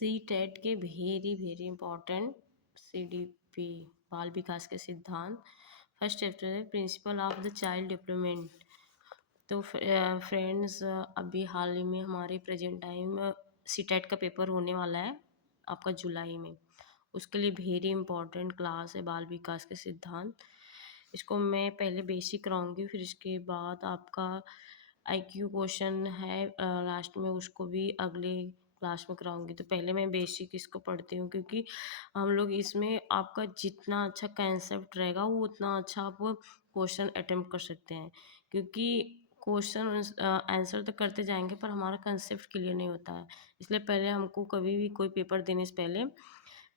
C TET के very very important CDP बाल विकास के सिद्धांत। फर्स्ट चैप्टर है principal of the child development. तो फ्रेंड्स, अभी हाल ही में हमारे प्रेजेंट टाइम सी टेट का पेपर होने वाला है आपका जुलाई में। उसके लिए वेरी इंपॉर्टेंट क्लास है बाल विकास के सिद्धांत। इसको मैं पहले बेसिक कराऊंगी, फिर इसके बाद आपका IQ क्वेश्चन है लास्ट में, उसको भी अगले क्लास में कराऊंगी। तो पहले मैं बेसिक इसको पढ़ती हूँ, क्योंकि हम लोग इसमें आपका जितना अच्छा कंसेप्ट रहेगा वो उतना अच्छा आप क्वेश्चन अटेम्प्ट कर सकते हैं। क्योंकि क्वेश्चन आंसर तो करते जाएंगे पर हमारा कंसेप्ट क्लियर नहीं होता है। इसलिए पहले हमको कभी भी कोई पेपर देने से पहले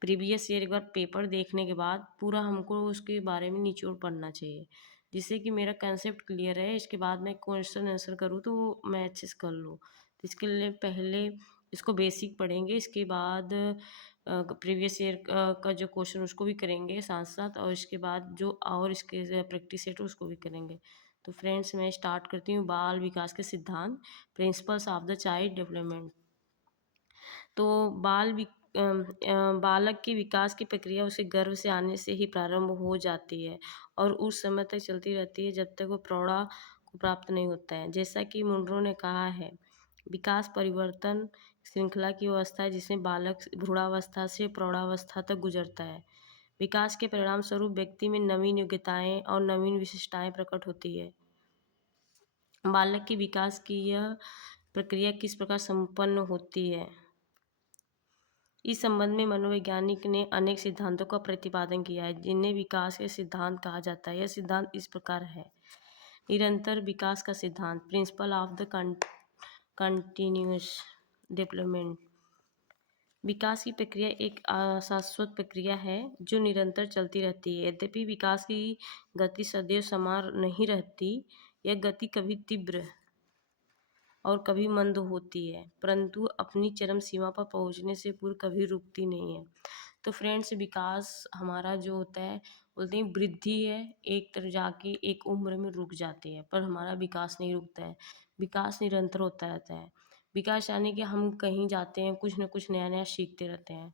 प्रीवियस ईयर एक बार पेपर देखने के बाद पूरा हमको उसके बारे में निचोड़ पढ़ना चाहिए, जिससे कि मेरा कंसेप्ट क्लियर है। इसके बाद मैं क्वेश्चन आंसर करूँ तो मैं अच्छे से कर लूँ। तो इसके लिए पहले इसको बेसिक पढ़ेंगे, इसके बाद प्रीवियस ईयर का जो क्वेश्चन उसको भी करेंगे साथ साथ, और इसके बाद जो और इसके प्रैक्टिस सेट उसको भी करेंगे। तो फ्रेंड्स, मैं स्टार्ट करती हूँ बाल विकास के सिद्धांत, principles of the child development. तो बालक के विकास की प्रक्रिया उसे गर्भ से आने से ही प्रारंभ हो जाती है और उस समय तक चलती रहती है जब तक वो प्रौढ़ा को प्राप्त नहीं होता है। जैसा कि मुनरो ने कहा है, विकास परिवर्तन श्रृंखला की अवस्था है जिसमें बालक भ्रूणावस्था से प्रौढ़ावस्था तक गुजरता है। विकास के परिणाम स्वरूप व्यक्ति में नवीन योग्यताएं और नवीन विशिष्टताएं प्रकट होती है। बालक के विकास की यह प्रक्रिया किस प्रकार संपन्न होती है? इस संबंध में मनोवैज्ञानिक ने अनेक सिद्धांतों का प्रतिपादन किया है, जिन्हें विकास के सिद्धांत कहा जाता है। यह सिद्धांत इस प्रकार है। निरंतर विकास का सिद्धांत, principle of the continuous development. विकास की प्रक्रिया एक शाश्वत प्रक्रिया है जो निरंतर चलती रहती है। यद्यपि विकास की गति सदैव समान नहीं रहती, यह गति कभी तीव्र और कभी मंद होती है, परंतु अपनी चरम सीमा पर पहुंचने से पूर्व कभी रुकती नहीं है। तो फ्रेंड्स, विकास हमारा जो होता है, बोलते हैं वृद्धि है, एक तरफ जाके एक उम्र में रुक जाती है, पर हमारा विकास नहीं रुकता है। विकास निरंतर होता रहता है। विकास यानी कि हम कहीं जाते हैं, कुछ न कुछ नया नया सीखते रहते हैं।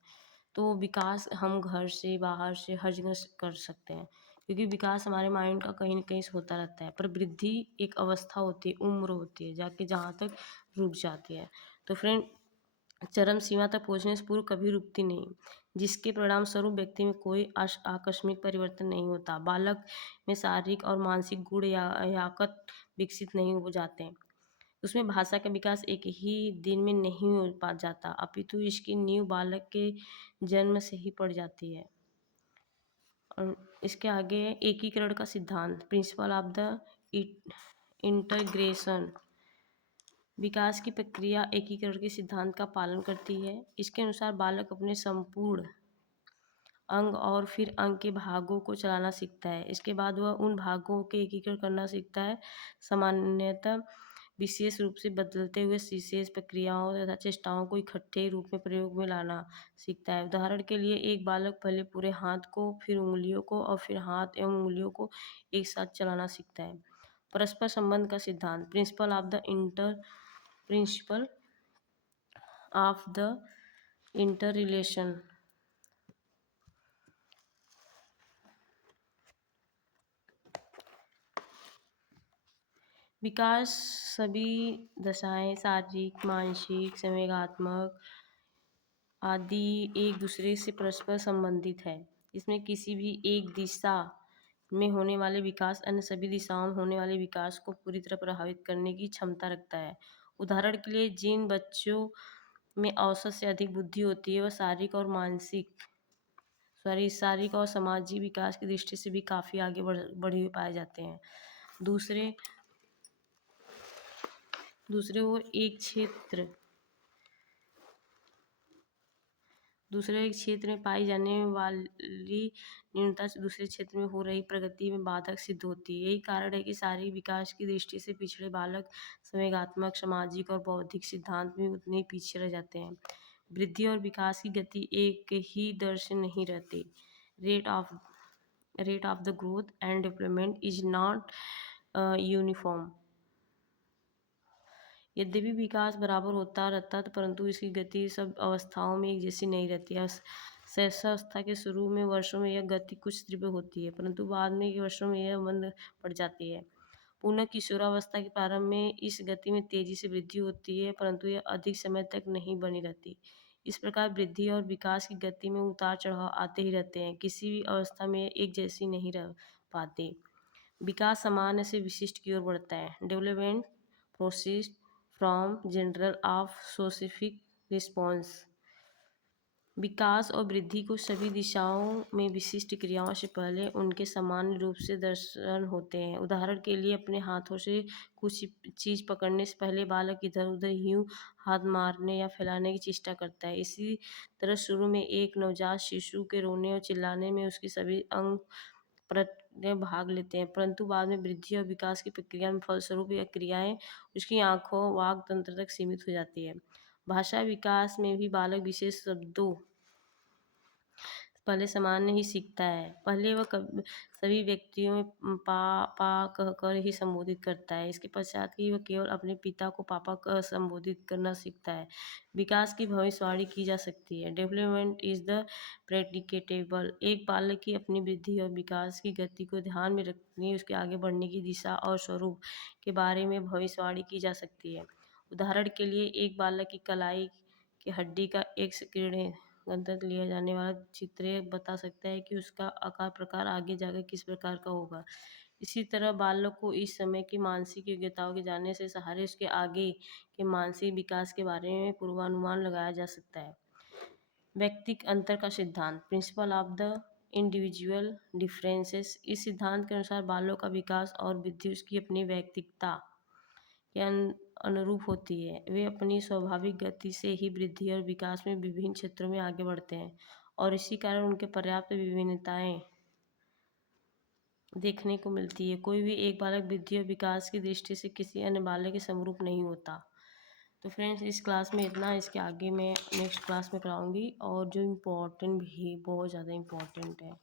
तो विकास हम घर से बाहर से हर जगह से कर सकते हैं, क्योंकि विकास हमारे माइंड का कहीं न कहीं से होता रहता है। पर वृद्धि एक अवस्था होती है, उम्र होती है, जाके जहाँ तक रुक जाती है। तो फ्रेंड, चरम सीमा तक पहुँचने से पूर्व कभी रुकती नहीं, जिसके परिणाम स्वरूप व्यक्ति में कोई आकस्मिक परिवर्तन नहीं होता। बालक में शारीरिक और मानसिक गुण या याकत विकसित नहीं हो जाते हैं। उसमें भाषा का विकास एक ही दिन में नहीं हो पा जाता, अपितु इसकी नींव बालक के जन्म से ही पड़ जाती है। और इसके आगे एकीकरण का सिद्धांत, प्रिंसिपल ऑफ द इंटीग्रेशन। विकास की प्रक्रिया एकीकरण के सिद्धांत का पालन करती है। इसके अनुसार बालक अपने संपूर्ण अंग और फिर अंग के भागों को चलाना सीखता है। इसके बाद वह उन भागों के एकीकरण करना सीखता है, सामान्यतः विशेष रूप से बदलते हुए विशेष प्रक्रियाओं तथा चेष्टाओं को इकट्ठे रूप में प्रयोग में लाना सीखता है। उदाहरण के लिए, एक बालक पहले पूरे हाथ को, फिर उंगलियों को और फिर हाथ एवं उंगलियों को एक साथ चलाना सीखता है। परस्पर संबंध का सिद्धांत, principle of the interrelation. विकास सभी दशाएं, शारीरिक, मानसिक, संवेगात्मक आदि एक दूसरे से परस्पर संबंधित है। इसमें किसी भी एक दिशा में होने वाले विकास अन्य सभी दिशाओं में होने वाले विकास को पूरी तरह प्रभावित करने की क्षमता रखता है। उदाहरण के लिए, जिन बच्चों में औसत से अधिक बुद्धि होती है वह शारीरिक और सामाजिक विकास की दृष्टि से भी काफ़ी आगे बढ़े हुए पाए जाते हैं। दूसरे ओर एक क्षेत्र में पाई जाने वाली न्यूनता से दूसरे क्षेत्र में हो रही प्रगति में बाधक सिद्ध होती है। यही कारण है कि शारीरिक विकास की दृष्टि से पिछड़े बालक संवेगात्मक, सामाजिक और बौद्धिक सिद्धांत में उतने ही पीछे रह जाते हैं। वृद्धि और विकास की गति एक ही दर से नहीं रहती। Rate of the growth and development is not uniform. यद्यपि विकास बराबर होता रहता है, परंतु इसकी गति सब अवस्थाओं में एक जैसी नहीं रहती है। शैशवावस्था के शुरू में वर्षों में यह गति कुछ तीव्र होती है, परंतु बाद में के वर्षों में यह मंद पड़ जाती है। पुनः किशोरावस्था के प्रारंभ में इस गति में तेजी से वृद्धि होती है, परंतु यह अधिक समय तक नहीं बनी रहती। इस प्रकार वृद्धि और विकास की गति में उतार चढ़ाव आते ही रहते हैं, किसी भी अवस्था में एक जैसी नहीं रह पाती। विकास सामान्य से विशिष्ट की ओर बढ़ता है। Development proceed from general of specific response. विकास और वृद्धि को सभी दिशाओं में विशिष्ट क्रियाओं से पहले उनके सामान्य रूप से दर्शन होते हैं। उदाहरण के लिए अपने हाथों से कुछ चीज़ पकड़ने से पहले बालक इधर उधर यूं हाथ मारने या फैलाने की चेष्टा करता है। इसी तरह शुरू में एक नवजात शिशु के रोने और चिल्लाने में उसके सभी अंग प्रत्यंग भाग लेते हैं, परंतु बाद में वृद्धि और विकास की प्रक्रिया में फलस्वरूप यह क्रियाएं उसकी आँखों वाक तंत्र तक सीमित हो जाती है। भाषा विकास में भी बालक विशेष शब्दों पहले सामान्य ही सीखता है। पहले वह सभी व्यक्तियों में पा कहकर ही संबोधित करता है। इसके पश्चात ही वह केवल अपने पिता को पापा कह संबोधित करना सीखता है। विकास की भविष्यवाणी की जा सकती है। Development is the predictable. एक बालक की अपनी वृद्धि और विकास की गति को ध्यान में रखने उसके आगे बढ़ने की दिशा और स्वरूप के बारे में भविष्यवाणी की जा सकती है। उदाहरण के लिए एक बालक की कलाई की हड्डी का एक संकीर्ण गणतंत्र लिया जाने वाला चित्र बता सकता है कि उसका आकार प्रकार आगे जाकर किस प्रकार का होगा। इसी तरह बालक को इस समय की मानसिक योग्यताओं के जानने से सहारे उसके आगे के मानसिक विकास के बारे में पूर्वानुमान लगाया जा सकता है। व्यक्तिक अंतर का सिद्धांत principle of the individual differences. इस सिद्धांत के अनुसार बालों का विकास और वृद्धि उसकी अपनी व्यक्तिकता के अनुरूप होती है। वे अपनी स्वाभाविक गति से ही वृद्धि और विकास में विभिन्न क्षेत्रों में आगे बढ़ते हैं और इसी कारण उनके पर्याप्त विभिन्नताएं देखने को मिलती है। कोई भी एक बालक वृद्धि और विकास की दृष्टि से किसी अन्य बालक के समरूप नहीं होता। तो फ्रेंड्स इस क्लास में इतना, इसके आगे मैं नेक्स्ट क्लास में कराऊंगी और जो इम्पोर्टेंट भी बहुत ज़्यादा इम्पोर्टेंट है।